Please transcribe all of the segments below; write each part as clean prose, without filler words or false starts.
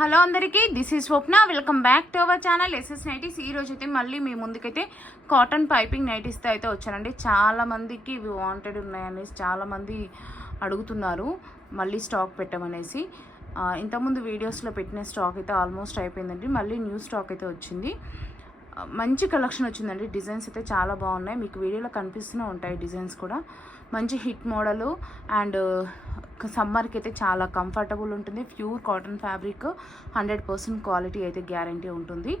Hello అందరికీ, this is Swapna. Welcome back to our channel S S nineties. ఈ రోజు అయితే మళ్ళీ మీ ముందుకైతే కాటన్ పైపింగ్ నైటీస్తో అయితే వచ్చానండి. చాలామందికి ఇవి వాంటెడ్ ఉన్నాయనేసి చాలామంది అడుగుతున్నారు మళ్ళీ స్టాక్ పెట్టమనేసి. ఇంతకుముందు వీడియోస్లో పెట్టిన స్టాక్ అయితే ఆల్మోస్ట్ అయిపోయిందండి. మళ్ళీ న్యూ స్టాక్ అయితే వచ్చింది. మంచి కలెక్షన్ వచ్చిందండి. డిజైన్స్ అయితే చాలా బాగున్నాయి. మీకు వీడియోలో కనిపిస్తూనే ఉంటాయి డిజైన్స్ కూడా. మంచి హిట్ మోడలు అండ్ సమ్మర్కి అయితే చాలా కంఫర్టబుల్ ఉంటుంది. ప్యూర్ కాటన్ ఫ్యాబ్రిక్, 100% క్వాలిటీ అయితే గ్యారంటీ ఉంటుంది.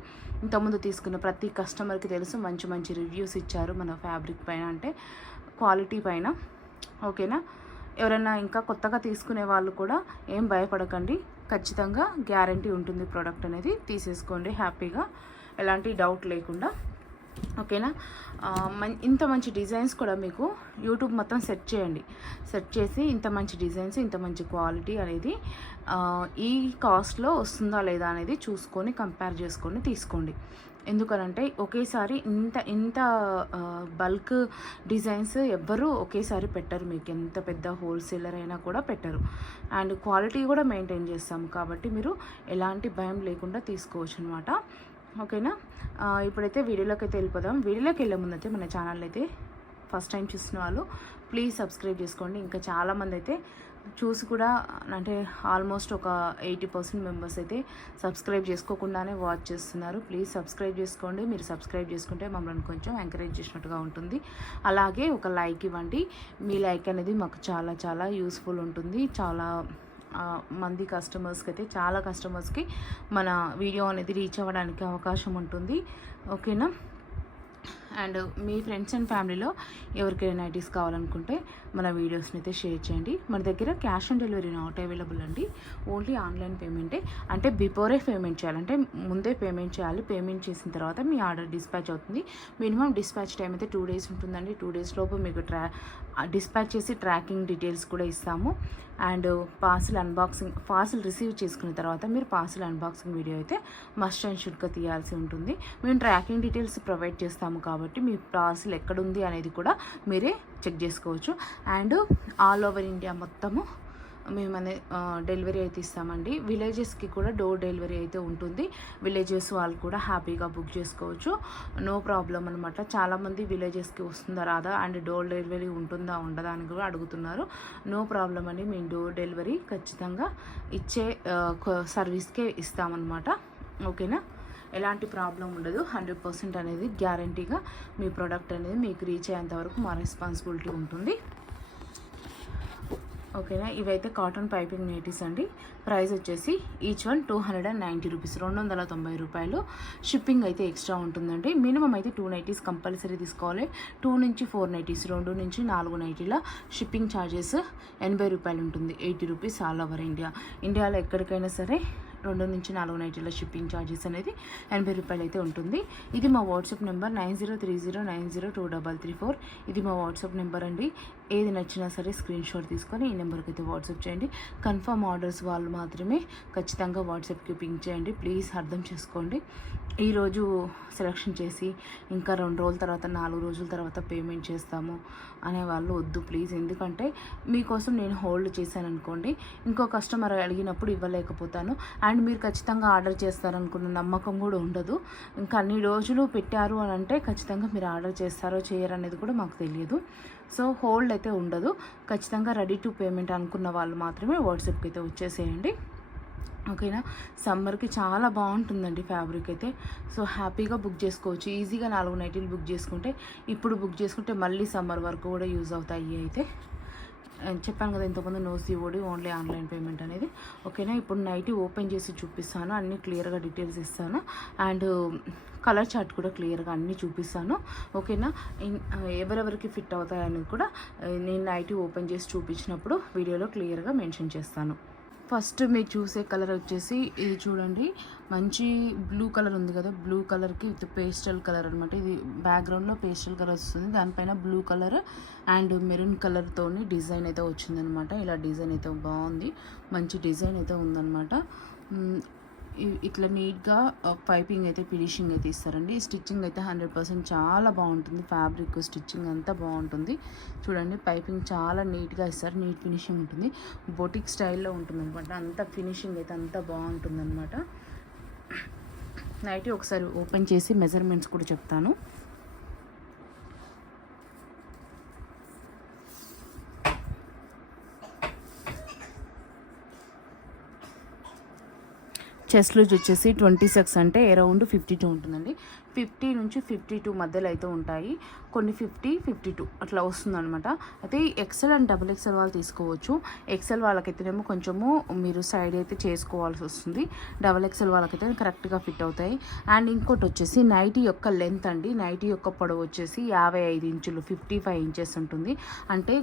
ఇంతకుముందు తీసుకున్న ప్రతి కస్టమర్కి తెలుసు, మంచి మంచి రివ్యూస్ ఇచ్చారు మన ఫ్యాబ్రిక్ పైన, అంటే క్వాలిటీ పైన. ఓకేనా, ఎవరైనా ఇంకా కొత్తగా తీసుకునే వాళ్ళు కూడా ఏం భయపడకండి, ఖచ్చితంగా గ్యారంటీ ఉంటుంది. ప్రోడక్ట్ అనేది తీసేసుకోండి హ్యాపీగా, ఎలాంటి డౌట్ లేకుండా. ఓకేనా, ఇంత మంచి డిజైన్స్ కూడా మీకు యూట్యూబ్ మొత్తం సెట్ చేయండి. సెట్ చేసి ఇంత మంచి డిజైన్స్, ఇంత మంచి క్వాలిటీ అనేది ఈ కాస్ట్లో వస్తుందా లేదా అనేది చూసుకొని కంపేర్ చేసుకొని తీసుకోండి. ఎందుకనంటే ఒకేసారి ఇంత బల్క్ డిజైన్స్ ఎవ్వరూ ఒకేసారి పెట్టరు. మీకు ఎంత పెద్ద హోల్సేలర్ అయినా కూడా పెట్టరు. అండ్ క్వాలిటీ కూడా మెయింటైన్ చేస్తాము కాబట్టి మీరు ఎలాంటి భయం లేకుండా తీసుకోవచ్చు అనమాట. ఓకేనా, ఇప్పుడైతే వీడియోలోకి అయితే వెళ్ళిపోదాం. వీడియోలోకి వెళ్ళే ముందు అయితే మన ఛానల్ అయితే ఫస్ట్ టైం చూసిన వాళ్ళు ప్లీజ్ సబ్స్క్రైబ్ చేసుకోండి. ఇంకా చాలామంది అయితే చూసి కూడా, అంటే ఆల్మోస్ట్ ఒక 80% మెంబర్స్ అయితే సబ్స్క్రైబ్ చేసుకోకుండానే వాచ్ చేస్తున్నారు. ప్లీజ్ సబ్స్క్రైబ్ చేసుకోండి. మీరు సబ్స్క్రైబ్ చేసుకుంటే మమ్మల్ని కొంచెం ఎంకరేజ్ చేసినట్టుగా ఉంటుంది. అలాగే ఒక లైక్ ఇవ్వండి. మీ లైక్ అనేది మాకు చాలా చాలా యూస్ఫుల్ ఉంటుంది. చాలా మంది కస్టమర్స్కి అయితే, చాలా కస్టమర్స్కి మన వీడియో అనేది రీచ్ అవ్వడానికి అవకాశం ఉంటుంది. ఓకేనా, అండ్ మీ ఫ్రెండ్స్ అండ్ ఫ్యామిలీలో ఎవరికైనా నైటీస్ కావాలనుకుంటే మన వీడియోస్ని అయితే షేర్ చేయండి. మన దగ్గర cash on delivery not available అండి. ఓన్లీ ఆన్లైన్ పేమెంటే. అంటే బిఫోరే పేమెంట్ చేయాలి, అంటే ముందే పేమెంట్ చేయాలి. పేమెంట్ చేసిన తర్వాత మీ ఆర్డర్ డిస్పాచ్ అవుతుంది. మినిమం డిస్పాచ్ టైం అయితే 2 days ఉంటుందండి. 2 days లోపు మీకు డిస్పాచ్ చేసి ట్రాకింగ్ డీటెయిల్స్ కూడా ఇస్తాము. అండ్ పార్సిల్ రిసీవ్ చేసుకున్న తర్వాత మీరు పార్సిల్ అన్బాక్సింగ్ వీడియో అయితే మస్ట్ అండ్ షుడ్గా తీయాల్సి ఉంటుంది. మేము ట్రాకింగ్ డీటెయిల్స్ ప్రొవైడ్ చేస్తాము కాబట్టి మీ పార్సిల్ ఎక్కడుంది అనేది కూడా మీరే చెక్ చేసుకోవచ్చు. అండ్ ఆల్ ఓవర్ ఇండియా మొత్తము మేము డెలివరీ అయితే ఇస్తామండి. విలేజెస్కి కూడా డోర్ డెలివరీ అయితే ఉంటుంది. విలేజెస్ వాళ్ళు కూడా హ్యాపీగా బుక్ చేసుకోవచ్చు, నో ప్రాబ్లం అనమాట. చాలామంది విలేజెస్కి వస్తుందా రాదా అండ్ డోర్ డెలివరీ ఉంటుందా ఉండదా అని కూడా అడుగుతున్నారు. నో ప్రాబ్లం అండి, మేము డోర్ డెలివరీ ఖచ్చితంగా ఇచ్చే సర్వీస్కే ఇస్తామన్నమాట. ఓకేనా, ఎలాంటి ప్రాబ్లం ఉండదు. 100% అనేది గ్యారంటీగా మీ ప్రోడక్ట్ అనేది మీకు రీచ్ అయ్యేంత వరకు మా రెస్పాన్సిబిలిటీ ఉంటుంది. ఓకేనా, ఇవైతే కాటన్ పైపింగ్ నైటీస్ అండి. ప్రైస్ వచ్చేసి ఈచ్ వన్ 290 రూపీస్, 290 రూపాయలు. షిప్పింగ్ అయితే ఎక్స్ట్రా ఉంటుందండి. మినిమం అయితే 2 నైటీస్ కంపల్సరీ తీసుకోవాలి. 2 నుంచి 4 నైటీస్, 2 నుంచి 4 నైటీల షిప్పింగ్ ఛార్జెస్ 80 రూపాయలు ఉంటుంది. 80 రూపీస్ ఆల్ ఓవర్ ఇండియా. ఇండియాలో ఎక్కడికైనా సరే 2 నుంచి 4 నైటీల షిప్పింగ్ ఛార్జెస్ అనేది 80 రూపాయలు అయితే ఉంటుంది. ఇది మా వాట్సాప్ నెంబర్ 9030902334. ఇది మా వాట్సాప్ నెంబర్ అండి. ఏది నచ్చినా సరే స్క్రీన్ షాట్ తీసుకొని ఈ నెంబర్కి అయితే వాట్సాప్ చేయండి. కన్ఫర్మ్ ఆర్డర్స్ వాళ్ళు మాత్రమే ఖచ్చితంగా వాట్సాప్కి పింక్ చేయండి. ప్లీజ్ అర్థం చేసుకోండి. ఈరోజు సెలెక్షన్ చేసి ఇంకా 2 రోజుల తర్వాత, 4 రోజుల తర్వాత పేమెంట్ చేస్తాము అనేవాళ్ళు వద్దు ప్లీజ్. ఎందుకంటే మీకోసం నేను హోల్డ్ చేశాను అనుకోండి, ఇంకో కస్టమర్ అడిగినప్పుడు ఇవ్వలేకపోతాను. అండ్ మీరు ఖచ్చితంగా ఆర్డర్ చేస్తారనుకున్న నమ్మకం కూడా ఉండదు. ఇంకా అన్ని రోజులు పెట్టారు అని అంటే ఖచ్చితంగా మీరు ఆర్డర్ చేస్తారో చేయరు అనేది కూడా మాకు తెలియదు. సో హోల్డ్ అయితే ఉండదు. ఖచ్చితంగా రెడీ టు పేమెంట్ అనుకున్న వాళ్ళు మాత్రమే వాట్సాప్కి అయితే వచ్చేసేయండి. ఓకేనా, సమ్మర్కి చాలా బాగుంటుందండి ఫ్యాబ్రిక్ అయితే. సో హ్యాపీగా బుక్ చేసుకోవచ్చు. ఈజీగా 4 నైటీలు బుక్ చేసుకుంటే, ఇప్పుడు బుక్ చేసుకుంటే మళ్ళీ సమ్మర్ వరకు కూడా యూజ్ అవుతాయి. అయితే చెప్పాను కదా ఇంతకుముందు, no COD, only online payment అనేది. ఓకేనా, ఇప్పుడు నైటీ ఓపెన్ చేసి చూపిస్తాను, అన్నీ క్లియర్గా డీటెయిల్స్ ఇస్తాను. అండ్ కలర్ చార్ట్ కూడా క్లియర్గా అన్నీ చూపిస్తాను. ఓకేనా, ఎవరెవరికి ఫిట్ అవుతాయని కూడా నేను నైటీ ఓపెన్ చేసి చూపించినప్పుడు వీడియోలో క్లియర్గా మెన్షన్ చేస్తాను. ఫస్ట్ మీరు చూసే కలర్ వచ్చేసి ఇది చూడండి, మంచి బ్లూ కలర్ ఉంది కదా, బ్లూ కలర్కి విత్ పేస్టల్ కలర్ అనమాట. ఇది బ్యాక్గ్రౌండ్లో పేస్టల్ కలర్ వస్తుంది, దానిపైన బ్లూ కలర్ అండ్ మెరూన్ కలర్తోని డిజైన్ అయితే వచ్చిందనమాట. ఇలా డిజైన్ అయితే బాగుంది, మంచి డిజైన్ అయితే ఉందన్నమాట. ఇట్లా నీట్గా పైపింగ్ అయితే ఫినిషింగ్ అయితే ఇస్తారండి. స్టిచ్చింగ్ అయితే 100% చాలా బాగుంటుంది. ఫ్యాబ్రిక్ స్టిచ్చింగ్ అంతా బాగుంటుంది. చూడండి పైపింగ్ చాలా నీట్గా ఇస్తారు. నీట్ ఫినిషింగ్ ఉంటుంది. బొటిక్ స్టైల్లో ఉంటుంది అనమాట. అంత ఫినిషింగ్ అయితే అంతా బాగుంటుంది అనమాట. నైటీ ఒకసారి ఓపెన్ చేసి మెజర్మెంట్స్ కూడా చెప్తాను. చెస్ట్ లూజ్ వచ్చేసి 26 అంటే అరౌండ్ 52 ఉంటుందండి. 50 నుంచి 52 మధ్యలో అయితే ఉంటాయి. కొన్ని 50, 52 అట్లా వస్తుందన్నమాట. అయితే ఎక్సెల్ అండ్ డబుల్ ఎక్సెల్ వాళ్ళు తీసుకోవచ్చు. ఎక్సెల్ వాళ్ళకైతేనేమో కొంచెము మీరు సైడ్ అయితే చేసుకోవాల్సి వస్తుంది. డబుల్ ఎక్సెల్ వాళ్ళకైతే కరెక్ట్గా ఫిట్ అవుతాయి. అండ్ ఇంకోటి వచ్చేసి నైటీ యొక్క లెంత్ అండి. నైటీ యొక్క పొడవు వచ్చేసి 55 ఇంచులు, 55 ఇంచెస్ ఉంటుంది. అంటే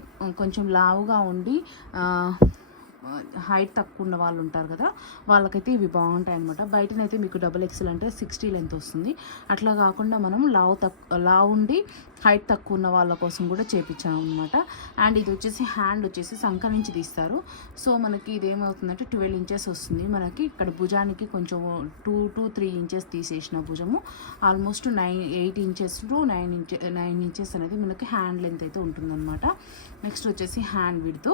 కొంచెం లావుగా ఉండి హైట్ తక్కువ ఉన్న వాళ్ళు ఉంటారు కదా, వాళ్ళకైతే ఇవి బాగుంటాయి అనమాట. బయటనైతే మీకు డబుల్ ఎక్సెల్ అంటే 60 లెంత్ వస్తుంది. అట్లా కాకుండా మనం లావు ఉండి హైట్ తక్కువ ఉన్న వాళ్ళ కోసం కూడా చేపించాము అనమాట. అండ్ ఇది వచ్చేసి హ్యాండ్ వచ్చేసి సంఖ నుంచి తీస్తారు. సో మనకి ఇది ఏమవుతుందంటే 12 ఇంచెస్ వస్తుంది. మనకి ఇక్కడ భుజానికి కొంచెం 2 to 3 ఇంచెస్ తీసేసిన భుజము ఆల్మోస్ట్ 8 ఇంచెస్ టు 9 ఇంచెస్ అనేది మనకి హ్యాండ్ లెంత్ అయితే ఉంటుందన్నమాట. నెక్స్ట్ వచ్చేసి హ్యాండ్ విడ్త్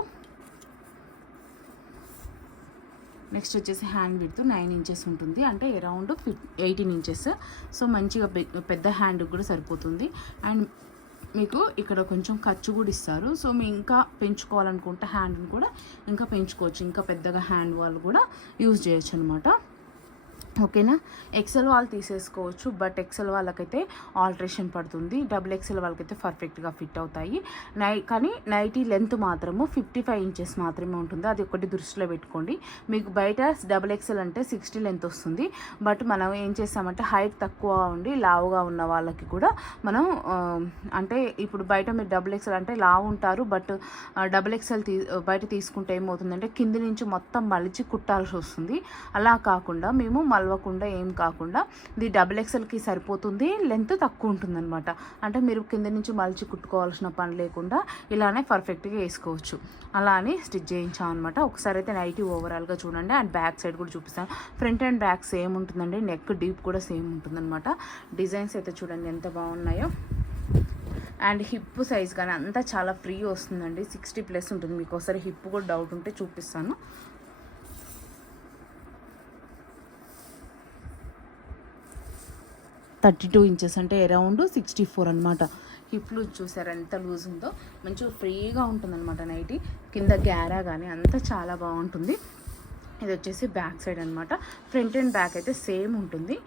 9 ఇంచెస్ ఉంటుంది. అంటే అరౌండ్ 18 ఇంచెస్. సో మంచిగా పెద్ద హ్యాండ్ కూడా సరిపోతుంది. అండ్ మీకు ఇక్కడ కొంచెం ఖర్చు కూడా ఇస్తారు. సో మీ ఇంకా పెంచుకోవాలనుకుంటే హ్యాండ్ని కూడా ఇంకా పెంచుకోవచ్చు. ఇంకా పెద్దగా హ్యాండ్ వాళ్ళు కూడా యూజ్ చేయొచ్చు అనమాట. ఓకేనా. ఎక్సెల్ వాళ్ళు తీసేసుకోవచ్చు. బట్ ఎక్సెల్ వాళ్ళకైతే ఆల్టరేషన్ పడుతుంది. డబుల్ ఎక్సెల్ వాళ్ళకైతే పర్ఫెక్ట్గా ఫిట్ అవుతాయి. కానీ నైటీ లెంత్ మాత్రము 55 ఇంచెస్ మాత్రమే ఉంటుంది. అది ఒకటి దృష్టిలో పెట్టుకోండి. మీకు బయట డబుల్ ఎక్సెల్ అంటే 60 లెంత్ వస్తుంది. బట్ మనం ఏం చేస్తామంటే హైట్ తక్కువ ఉండి లావుగా ఉన్న వాళ్ళకి కూడా మనం అంటే ఇప్పుడు బయట మీరు డబుల్ ఎక్సెల్ అంటే లావు ఉంటారు. బట్ డబుల్ ఎక్సెల్ బయట తీసుకుంటే ఏమవుతుందంటే కింది నుంచి మొత్తం మలిచి కుట్టాల్సి వస్తుంది. అలా కాకుండా మేము మలవకుండా ఏం కాకుండా ఇది డబుల్ ఎక్సెల్కి సరిపోతుంది. లెంత్ తక్కువ ఉంటుందన్నమాట. అంటే మీరు కింద నుంచి మలిచి కుట్టుకోవాల్సిన పని లేకుండా ఇలానే పర్ఫెక్ట్గా వేసుకోవచ్చు. అలా అని స్టిచ్ చేయించాం అనమాట. ఒకసారి అయితే నైటీ ఓవరాల్గా చూడండి. అండ్ బ్యాక్ సైడ్ కూడా చూపిస్తాను. ఫ్రంట్ అండ్ బ్యాక్ సేమ్ ఉంటుందండి. నెక్ డీప్ కూడా సేమ్ ఉంటుందన్నమాట. డిజైన్స్ అయితే చూడండి ఎంత బాగున్నాయో. అండ్ హిప్ సైజ్ కానీ అంతా చాలా ఫ్రీ వస్తుందండి. 60+ ఉంటుంది. మీకు ఒకసారి హిప్ కూడా డౌట్ ఉంటే చూపిస్తాను. 32 ఇంచెస్ అంటే అరౌండ్ 64 అనమాట. హిప్ లూజ్ చూసారు ఎంత లూజ్ ఉందో. మంచిగా ఫ్రీగా ఉంటుందన్నమాట నైటీ. కింద గ్యారా కానీ అంతా చాలా బాగుంటుంది. ఇది వచ్చేసి బ్యాక్ సైడ్ అనమాట. ఫ్రంట్ అండ్ బ్యాక్ అయితే సేమ్ ఉంటుంది.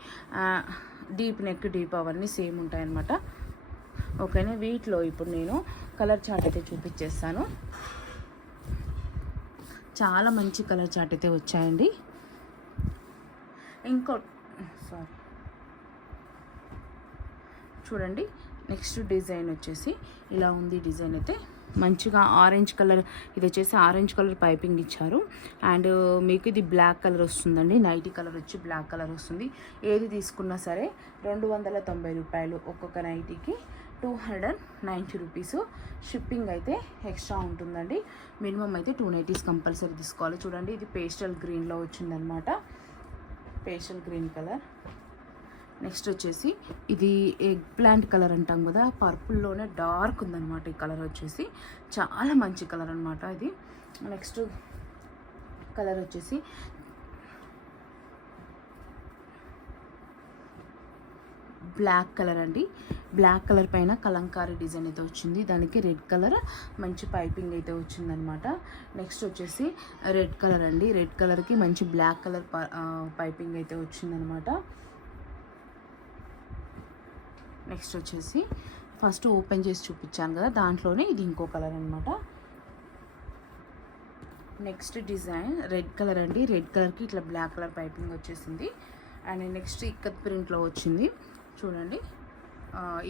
డీప్ నెక్ డీప్ అవన్నీ సేమ్ ఉంటాయి అన్నమాట. ఓకేనా. వీటిలో ఇప్పుడు నేను కలర్ చార్ట్ అయితే చూపించేస్తాను. చాలా మంచి కలర్ చార్ట్ అయితే వచ్చాయండి. చూడండి నెక్స్ట్ డిజైన్ వచ్చేసి ఇలా ఉంది. డిజైన్ అయితే మంచిగా ఆరెంజ్ కలర్, ఇది వచ్చేసి ఆరెంజ్ కలర్ పైపింగ్ ఇచ్చారు. అండ్ మీకు ఇది బ్లాక్ కలర్ వస్తుందండి. నైటీ కలర్ వచ్చి బ్లాక్ కలర్ వస్తుంది. ఏది తీసుకున్నా సరే 290 రూపాయలు ఒక్కొక్క నైటీకి. 290 రూపీస్. షిప్పింగ్ అయితే ఎక్స్ట్రా ఉంటుందండి. మినిమం అయితే 2 నైటీస్ కంపల్సరీ తీసుకోవాలి. చూడండి ఇది పేస్టల్ గ్రీన్లో వచ్చిందనమాట. Pastel green colour. నెక్స్ట్ వచ్చేసి ఇది ఎగ్ ప్లాంట్ కలర్ అంటాం కదా, పర్పుల్లోనే డార్క్ ఉందన్నమాట. ఈ కలర్ వచ్చేసి చాలా మంచి కలర్ అనమాట ఇది. నెక్స్ట్ కలర్ వచ్చేసి బ్లాక్ కలర్ అండి. బ్లాక్ కలర్ పైన కలంకారీ డిజైన్ అయితే వచ్చింది. దానికి రెడ్ కలర్ మంచి పైపింగ్ అయితే వచ్చిందనమాట. నెక్స్ట్ వచ్చేసి రెడ్ కలర్ అండి. రెడ్ కలర్కి మంచి బ్లాక్ కలర్ పైపింగ్ అయితే వచ్చిందనమాట. నెక్స్ట్ వచ్చేసి ఫస్ట్ ఓపెన్ చేసి చూపించాను కదా, దాంట్లోనే ఇది ఇంకో కలర్ అనమాట. నెక్స్ట్ డిజైన్ రెడ్ కలర్ అండి. రెడ్ కలర్కి ఇట్లా బ్లాక్ కలర్ పైపింగ్ వచ్చేసింది. అండ్ నెక్స్ట్ ఇక్కత్ ప్రింట్లో వచ్చింది చూడండి.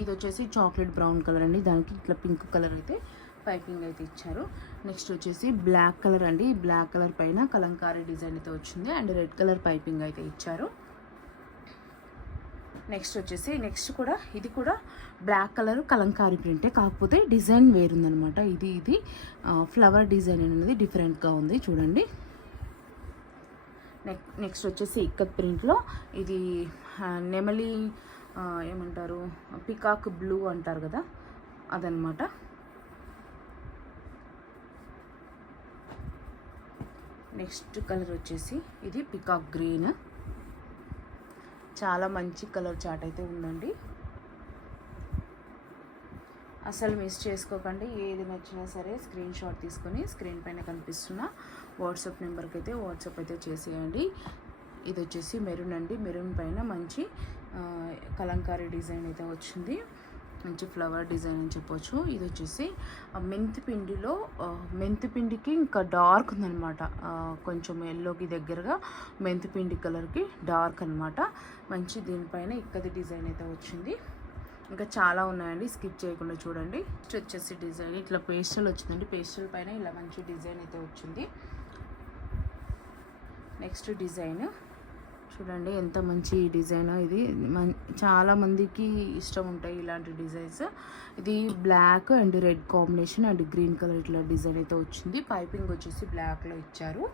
ఇది వచ్చేసి చాక్లెట్ బ్రౌన్ కలర్ అండి. దానికి ఇట్లా పింక్ కలర్ అయితే పైపింగ్ అయితే ఇచ్చారు. నెక్స్ట్ వచ్చేసి బ్లాక్ కలర్ అండి. బ్లాక్ కలర్ పైన కలంకారీ డిజైన్ అయితే వచ్చింది. అండ్ రెడ్ కలర్ పైపింగ్ అయితే ఇచ్చారు. నెక్స్ట్ వచ్చేసి ఇది కూడా బ్లాక్ కలర్ కలంకారీ ప్రింటే, కాకపోతే డిజైన్ వేరుందనమాట. ఇది ఫ్లవర్ డిజైన్ అనేది డిఫరెంట్గా ఉంది చూడండి. నెక్స్ట్ వచ్చేసి ఇక్కత్ ప్రింట్లో ఇది నెమలి ఏమంటారు, పికాక్ బ్లూ అంటారు కదా, అదనమాట. నెక్స్ట్ కలర్ వచ్చేసి ఇది పికాక్ గ్రీన్. చాలా మంచి కలర్ చార్ట్ అయితే ఉందండి. అసలు మిస్ చేసుకోకండి. ఏది నచ్చినా సరే స్క్రీన్ షాట్ తీసుకొని స్క్రీన్ పైన కనిపిస్తున్న వాట్సాప్ నెంబర్కి అయితే వాట్సాప్ అయితే చేసేయండి. ఇది వచ్చేసి మెరూన్ అండి. మెరూన్ పైన మంచి కలంకారీ డిజైన్ అయితే వచ్చింది. మంచి ఫ్లవర్ డిజైన్ అని చెప్పొచ్చు. ఇది వచ్చేసి మెంతిపిండిలో, మెంతిపిండికి ఇంకా డార్క్ ఉందనమాట, కొంచెం ఎల్లోకి దగ్గరగా మెంతిపిండి కలర్కి డార్క్ అనమాట. మంచి దీనిపైన ఇక్కది డిజైన్ అయితే వచ్చింది. ఇంకా చాలా ఉన్నాయండి, స్కిప్ చేయకుండా చూడండి. నెక్స్ట్ వచ్చేసి డిజైన్ ఇట్లా పేస్టల్ వచ్చిందండి. పేస్టల్ పైన ఇలా మంచి డిజైన్ అయితే వచ్చింది. నెక్స్ట్ డిజైన్ చూడండి, ఎంత మంచి డిజైన్. ఇది చాలా మందికి ఇష్టం ఉంటాయి ఇలాంటి డిజైన్స్. ఇది black and red combination and green colour ఇట్లా డిజైన్ అయితే వచ్చింది. పైపింగ్ వచ్చేసి బ్లాక్లో ఇచ్చారు.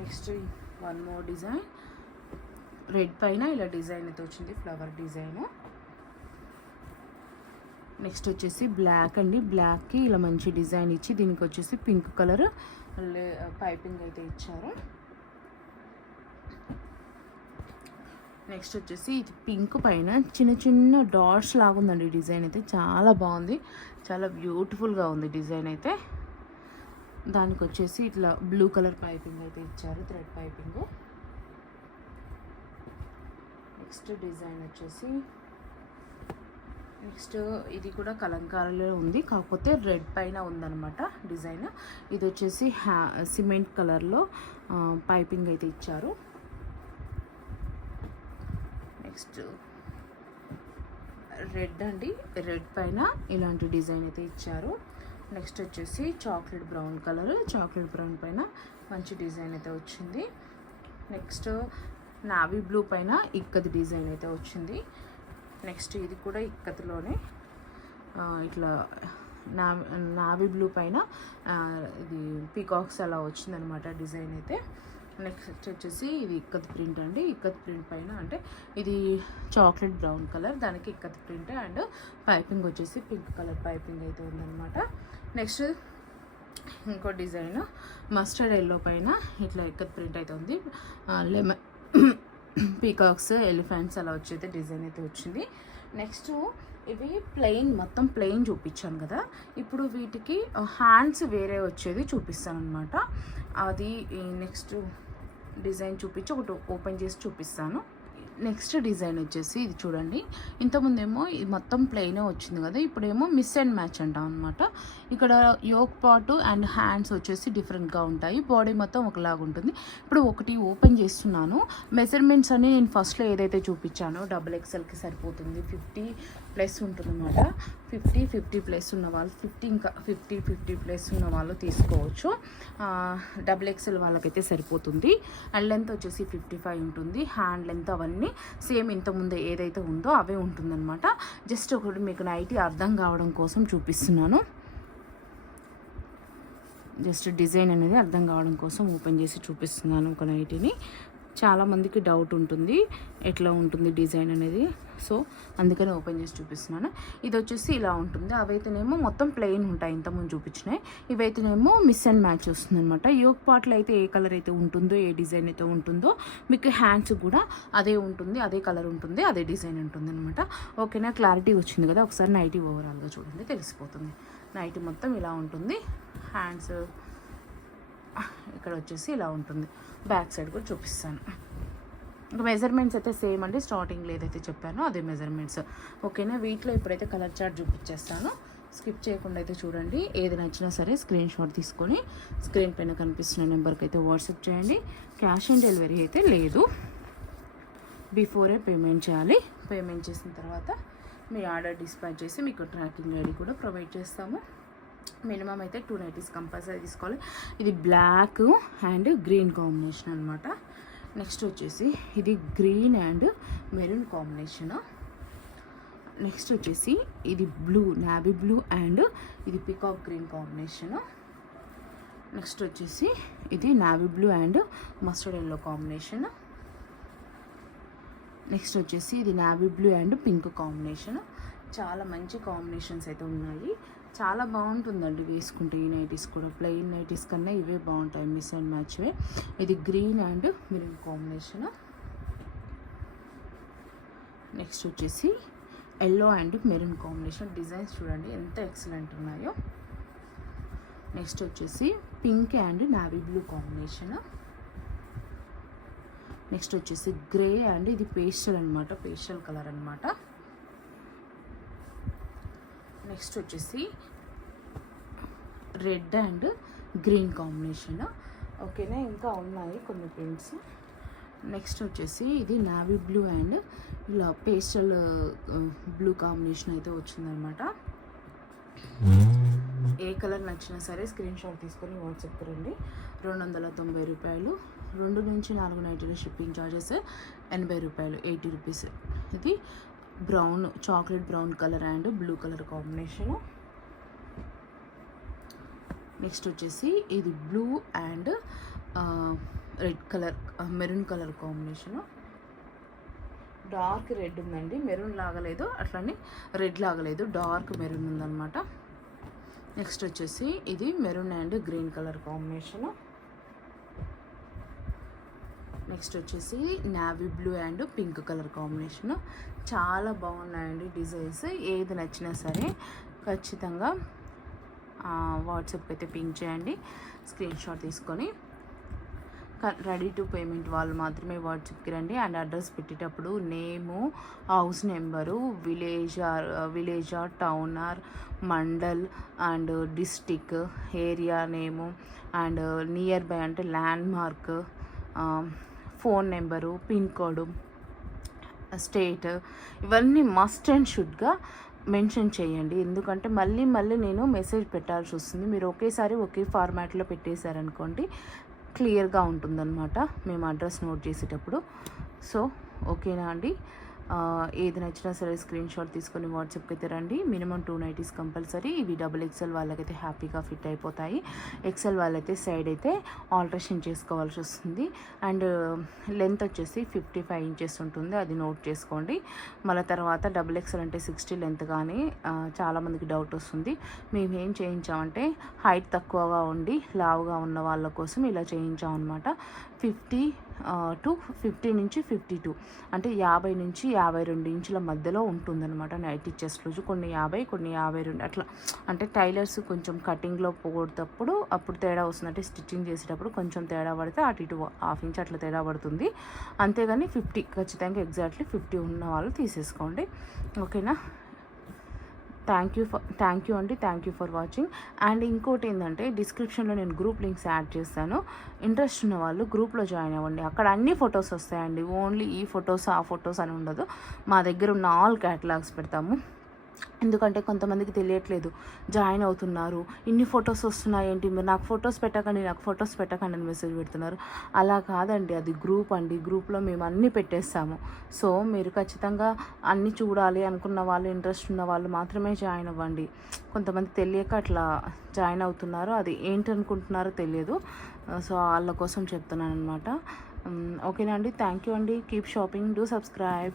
Next one more design, red పైన ఇలా డిజైన్ అయితే వచ్చింది, ఫ్లవర్ డిజైన్. నెక్స్ట్ వచ్చేసి బ్లాక్ అండి. బ్లాక్కి ఇలా మంచి డిజైన్ ఇచ్చి దీనికి వచ్చేసి పింక్ కలర్ పైపింగ్ అయితే ఇచ్చారు. నెక్స్ట్ వచ్చేసి ఇది పింక్ పైన చిన్న చిన్న డాట్స్ లాగా ఉందండి డిజైన్ అయితే. చాలా బాగుంది, చాలా బ్యూటిఫుల్గా ఉంది డిజైన్ అయితే. దానికి వచ్చేసి ఇట్లా బ్లూ కలర్ పైపింగ్ అయితే ఇచ్చారు, థ్రెడ్ పైపింగ్. నెక్స్ట్ డిజైన్ వచ్చేసి నెక్స్ట్ ఇది కూడా కలంకారీలో ఉంది, కాకపోతే రెడ్ పైన ఉందన్నమాట డిజైన్. ఇది వచ్చేసి సిమెంట్ కలర్లో పైపింగ్ అయితే ఇచ్చారు. నెక్స్ట్ రెడ్ అండి. రెడ్ పైన ఇలాంటి డిజైన్ అయితే ఇచ్చారు. నెక్స్ట్ వచ్చేసి chocolate brown colour, chocolate brown పైన మంచి డిజైన్ అయితే వచ్చింది. నెక్స్ట్ నావీ బ్లూ పైన ఇక్కది డిజైన్ అయితే వచ్చింది. నెక్స్ట్ ఇది కూడా ఇక్కత్లోనే ఇట్లా నావీ బ్లూ పైన ఇది పీకాక్స్ అలా వచ్చిందనమాట డిజైన్ అయితే. నెక్స్ట్ వచ్చేసి ఇది ఇక్కత్ ప్రింట్ అండి. ఇక్కత్ ప్రింట్ పైన అంటే ఇది చాక్లెట్ బ్రౌన్ కలర్, దానికి ఇక్కత్ ప్రింట్ అండ్ పైపింగ్ వచ్చేసి పింక్ కలర్ పైపింగ్ అయితే ఉందన్నమాట. నెక్స్ట్ ఇంకో డిజైన్ మస్టర్డ్ ఎల్లో పైన ఇట్లా ఇక్కత్ ప్రింట్ అయితే ఉంది. లెమన్ పీకాక్స్, ఎలిఫెంట్స్ అలా వచ్చేది డిజైన్ అయితే వచ్చింది. నెక్స్ట్ ఇవి ప్లెయిన్, మొత్తం ప్లెయిన్ చూపించాను కదా, ఇప్పుడు వీటికి హ్యాండ్స్ వేరే వచ్చేది చూపిస్తాను అనమాట. అది నెక్స్ట్ డిజైన్ చూపించి ఒకటి ఓపెన్ చేసి చూపిస్తాను. నెక్స్ట్ డిజైన్ వచ్చేసి ఇది చూడండి, ఇంతకుముందేమో ఇది మొత్తం ప్లెయినే వచ్చింది కదా, ఇప్పుడేమో మిస్ అండ్ మ్యాచ్ అంటాం అనమాట. ఇక్కడ యోక్ పార్ట్ అండ్ హ్యాండ్స్ వచ్చేసి డిఫరెంట్గా ఉంటాయి, బాడీ మొత్తం ఒకలాగా ఉంటుంది. ఇప్పుడు ఒకటి ఓపెన్ చేస్తున్నాను. మెజర్మెంట్స్ అని నేను ఫస్ట్లో ఏదైతే చూపించానో XXLకి సరిపోతుంది, 50+ ఉంటుందన్నమాట. 50+ ఉన్న వాళ్ళు 50+ ఉన్న వాళ్ళు తీసుకోవచ్చు. XXL వాళ్ళకైతే సరిపోతుంది. అండ్ లెంత్ వచ్చేసి 55 ఉంటుంది. హ్యాండ్ లెంత్ అవన్నీ సేమ్ ఇంతకుముందు ఏదైతే ఉందో అవే ఉంటుందన్నమాట. జస్ట్ ఒకటి మీకు నైటీ అర్థం కావడం కోసం చూపిస్తున్నాను. జస్ట్ డిజైన్ అనేది అర్థం కావడం కోసం ఓపెన్ చేసి చూపిస్తున్నాను ఒక నైటీని. చాలామందికి డౌట్ ఉంటుంది ఎట్లా ఉంటుంది డిజైన్ అనేది, సో అందుకని ఓపెన్ చేసి చూపిస్తున్నాను. ఇది వచ్చేసి ఇలా ఉంటుంది. అవైతేనేమో మొత్తం ప్లెయిన్ ఉంటాయి ఇంతకుముందు చూపించినాయి, ఇవైతేనేమో మిస్ అండ్ మ్యాచ్ వస్తుంది అనమాట. యోక్ పార్ట్లో అయితే ఏ కలర్ అయితే ఉంటుందో, ఏ డిజైన్ అయితే ఉంటుందో, మీకు హ్యాండ్స్ కూడా అదే ఉంటుంది, అదే కలర్ ఉంటుంది, అదే డిజైన్ ఉంటుంది అనమాట. ఓకేనా, క్లారిటీ వచ్చింది కదా. ఒకసారి నైటీ ఓవరాల్గా చూడండి, తెలిసిపోతుంది. నైటీ మొత్తం ఇలా ఉంటుంది. హ్యాండ్స్ ఇక్కడ వచ్చేసి ఇలా ఉంటుంది. బ్యాక్ సైడ్ కూడా చూపిస్తాను. ఇంకా మెజర్మెంట్స్ అయితే సేమ్ అండి, స్టార్టింగ్లో ఏదైతే చెప్పానో అదే మెజర్మెంట్స్. ఓకేనా, వీటిలో ఇప్పుడైతే కలర్ చార్ట్ చూపించేస్తాను. స్కిప్ చేయకుండా అయితే చూడండి. ఏది నచ్చినా సరే స్క్రీన్ షాట్ తీసుకొని స్క్రీన్ పైన కనిపిస్తున్న నెంబర్కి అయితే వాట్సాప్ చేయండి. క్యాష్ ఆన్ డెలివరీ అయితే లేదు, బిఫోరే పేమెంట్ చేయాలి. పేమెంట్ చేసిన తర్వాత మీ ఆర్డర్ డిస్పాచ్ చేసి మీకు ట్రాకింగ్ ఐడి కూడా ప్రొవైడ్ చేస్తాము. మినిమం అయితే 2 నైటీస్ కంపల్సరీ తీసుకోవాలి. ఇది బ్లాక్ అండ్ గ్రీన్ కాంబినేషన్ అనమాట. నెక్స్ట్ వచ్చేసి ఇది green and maroon combination. Next వచ్చేసి ఇది బ్లూ, నావీ బ్లూ అండ్ ఇది పికాక్ గ్రీన్ కాంబినేషన్. నెక్స్ట్ వచ్చేసి ఇది navy blue and mustard yellow combination. Next వచ్చేసి ఇది navy blue and pink combination. చాలా మంచి కాంబినేషన్స్ అయితే ఉన్నాయి. చాలా బాగుంటుందండి వేసుకుంటే ఈ నైటీస్ కూడా. ప్లెయిన్ నైటీస్ కన్నా ఇవే బాగుంటాయి, మిస్ అండ్ మ్యాచ్వే. ఇది green and maroon combination. Next వచ్చేసి yellow and maroon combination. Designs చూడండి ఎంత ఎక్సలెంట్ ఉన్నాయో. నెక్స్ట్ వచ్చేసి pink and navy blue combination. Next వచ్చేసి గ్రే అండ్ ఇది పేస్టల్ అనమాట, పేస్టల్ కలర్ అనమాట. నెక్స్ట్ వచ్చేసి రెడ్ అండ్ గ్రీన్ కాంబినేషన్. ఓకేనా, ఇంకా ఉన్నాయి కొన్ని ప్రింట్స్. నెక్స్ట్ వచ్చేసి ఇది నావీ బ్లూ అండ్ ఇలా పేస్టల్ బ్లూ కాంబినేషన్ అయితే వచ్చిందనమాట. ఏ కలర్ నచ్చినా సరే స్క్రీన్ షాట్ తీసుకొని వాట్సాప్కి రండి. 290 రూపాయలు. 2 నుంచి 4 నైటీలు షిప్పింగ్ ఛార్జెస్ 80 రూపాయలు, 80 రూపీస్. ఇది brown, chocolate brown colour and blue colour combination. Next వచ్చేసి ఇది blue and red colour, maroon colour combination. Dark red ఉందండి, మెరూన్ లాగలేదు, అట్లనే రెడ్ లాగలేదు, డార్క్ మెరూన్ ఉందన్నమాట. నెక్స్ట్ వచ్చేసి ఇది maroon and green colour combination. Next వచ్చేసి navy blue and pink colour combination. చాలా బాగున్నాయండి డిజైన్స్. ఏది నచ్చినా సరే ఖచ్చితంగా వాట్సాప్కి అయితే పింక్ చేయండి, స్క్రీన్ షాట్ తీసుకొని. రెడీ టు పేమెంట్ వాళ్ళు మాత్రమే వాట్సాప్కి రండి. అండ్ అడ్రస్ పెట్టేటప్పుడు name, house number, village or town or mandal and district, area name and nearby అంటే landmark, phone number, pin code, state, ఇవన్నీ మస్ట్ అండ్ షుడ్గా మెన్షన్ చేయండి. ఎందుకంటే మళ్ళీ నేను మెసేజ్ పెట్టాల్సి వస్తుంది. మీరు ఒకేసారి ఒకే ఫార్మాట్లో పెట్టేశారనుకోండి క్లియర్గా ఉంటుందన్నమాట మేము అడ్రస్ నోట్ చేసేటప్పుడు. సో ఓకేనా అండి, ఏది నచ్చినా సరే స్క్రీన్ షాట్ తీసుకొని వాట్సాప్కి అయితే రండి. Minimum 2 nighties compulsory. ఇవి XXL వాళ్ళకైతే హ్యాపీగా ఫిట్ అయిపోతాయి. XL వాళ్ళైతే సైడ్ అయితే ఆల్ట్రేషన్ చేసుకోవాల్సి వస్తుంది. అండ్ లెంత్ వచ్చేసి 55 ఇంచెస్ ఉంటుంది, అది నోట్ చేసుకోండి. మళ్ళీ తర్వాత XXL అంటే 60 లెంత్ కానీ చాలామందికి డౌట్ వస్తుంది. మేము ఏం చేయించామంటే హైట్ తక్కువగా ఉండి లావుగా ఉన్న వాళ్ళ కోసం ఇలా చేయించామన్నమాట. 50 నుంచి 52 అంటే 50 నుంచి 52 ఇంచుల మధ్యలో ఉంటుందన్నమాట నైటీ చెస్ట్ లూజ్. కొన్ని 50, కొన్ని 52 అట్లా. అంటే టైలర్స్ కొంచెం కటింగ్లో పోగొట్టేటప్పుడు అప్పుడు తేడా వస్తుంది. అంటే స్టిచ్చింగ్ చేసేటప్పుడు కొంచెం తేడా పడితే అటు ఇటు 1/2 ఇంచ్ అట్లా తేడా పడుతుంది. అంతేగాని 50 ఖచ్చితంగా ఎగ్జాక్ట్లీ 50 ఉన్న వాళ్ళు తీసేసుకోండి. ఓకేనా, థ్యాంక్ యూ అండి, thank you for watching. And ఇంకోటి ఏంటంటే డిస్క్రిప్షన్లో నేను గ్రూప్ లింక్స్ యాడ్ చేస్తాను. ఇంట్రెస్ట్ ఉన్న వాళ్ళు గ్రూప్లో జాయిన్ అవ్వండి. అక్కడ అన్ని ఫొటోస్ వస్తాయండి, ఓన్లీ ఈ ఫొటోస్ ఆ ఫొటోస్ అని ఉండదు. మా దగ్గర ఉన్న ఆల్ క్యాటలాగ్స్ పెడతాము. ఎందుకంటే కొంతమందికి తెలియట్లేదు, జాయిన్ అవుతున్నారు, ఇన్ని ఫొటోస్ వస్తున్నాయి ఏంటి, మీరు నాకు ఫొటోస్ పెట్టకండి అని మెసేజ్ పెడుతున్నారు. అలా కాదండి, అది గ్రూప్ అండి. గ్రూప్లో మేము అన్నీ పెట్టేస్తాము. సో మీరు ఖచ్చితంగా అన్నీ చూడాలి అనుకున్న వాళ్ళు, ఇంట్రెస్ట్ ఉన్న వాళ్ళు మాత్రమే జాయిన్ అవ్వండి. కొంతమంది తెలియక అట్లా జాయిన్ అవుతున్నారు, అది ఏంటనుకుంటున్నారో తెలియదు. సో వాళ్ళ కోసం చెప్తున్నాను అనమాట. ఓకేనా అండి, థ్యాంక్ యూ అండి. Keep shopping, do subscribe.